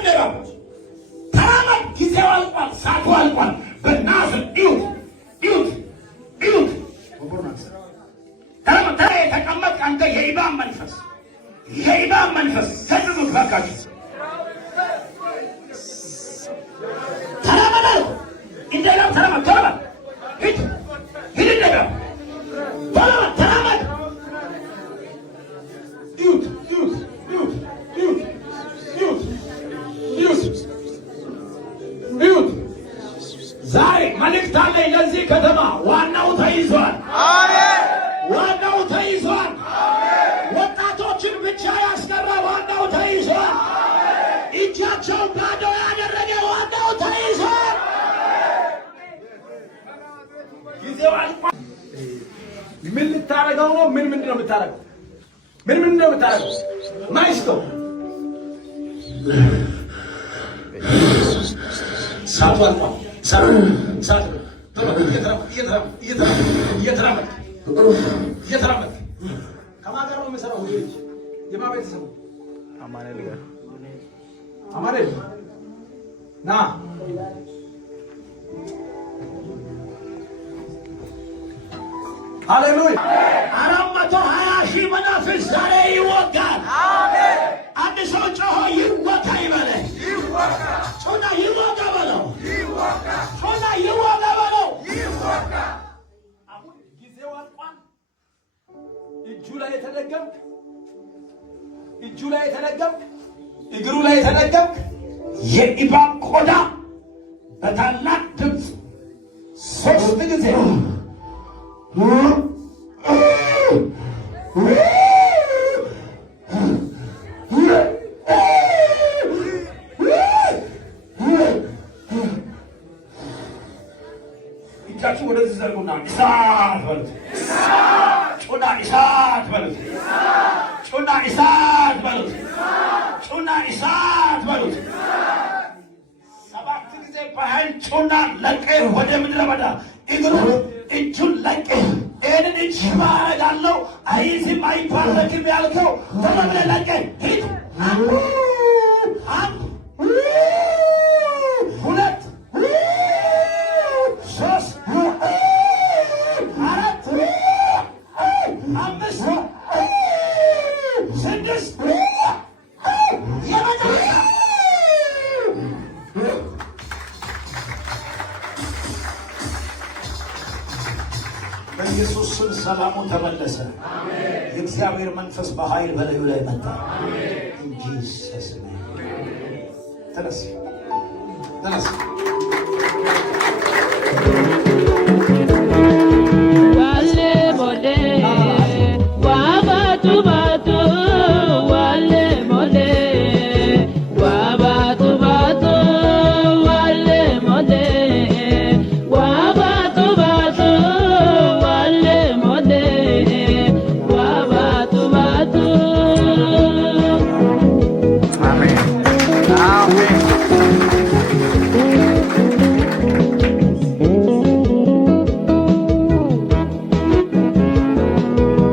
ነገራው ተራመድ ጊዜው አልቋል ሰዓቱ አልቋል በናዝር ይሁት ተራመድ ተቀመጥ አንተ የኢባን መንፈስ ሰድዱ ባካችሁ ተራመድ እንደላ ተራመድ ሂድ እንደገና ተራመድ ዛሬ መልእክት አለኝ ለዚህ ከተማ ዋናው ተይዟል። አሜን። ዋናው ተይዟል። አሜን። ወጣቶችን ብቻ ያስቀረ ዋናው ተይዟል። አሜን። እጃቸው ባዶ ያደረገ ዋናው ተይዟል። ጊዜው አልቋል። ምን ልታረገው ነው? ምንድን ነው የምታረገው? ምንድን ነው የምታረገው? ማይስቶ ሰዓቱ አልቋል። ሰዓት እየተራመድ ከማን ጋር ነው የምሰራው? የማን ቤተሰብ? አማኑኤል ጋር። አማኑኤል ና ሃሌሉያ። 420,000 መናፍስት ዛሬ ይወጋል። አሜን። አንድ ሰው ጮሆ ይወጋ ይበለኝ። ይወጋ ጮና ይወጋ በለው። ይወጋ ጮና ይወጋ በለው። ይወጋ አሁን ጊዜው አልቋል። እጁ ላይ የተደገምክ እግሩ ላይ የተደገምክ የኢባብ ቆዳ በታላቅ ድምፅ 3 ጊዜ እጃችሁ ወደዚህ ዘርጉና እሳት በሉት። ጩና እሳት በሉት። ጩና እሳት በሉት። ጩና እሳት በሉት። 7 ጊዜ በኃይል ጩና ለቀህ ወደ ምድረ በዳ እጁን ለቀህ ይህንን እጅ ማረጋለው አይዝም አይባረክም ያልከው ተመብለ ለቀህ ሂድ። 1 2 3 4 5 6 የመጨረሻ በኢየሱስ ስም ሰላሙ ተመለሰ። የእግዚአብሔር መንፈስ በኃይል በላዩ ላይ መጣ። ኢየሱስ ተነስ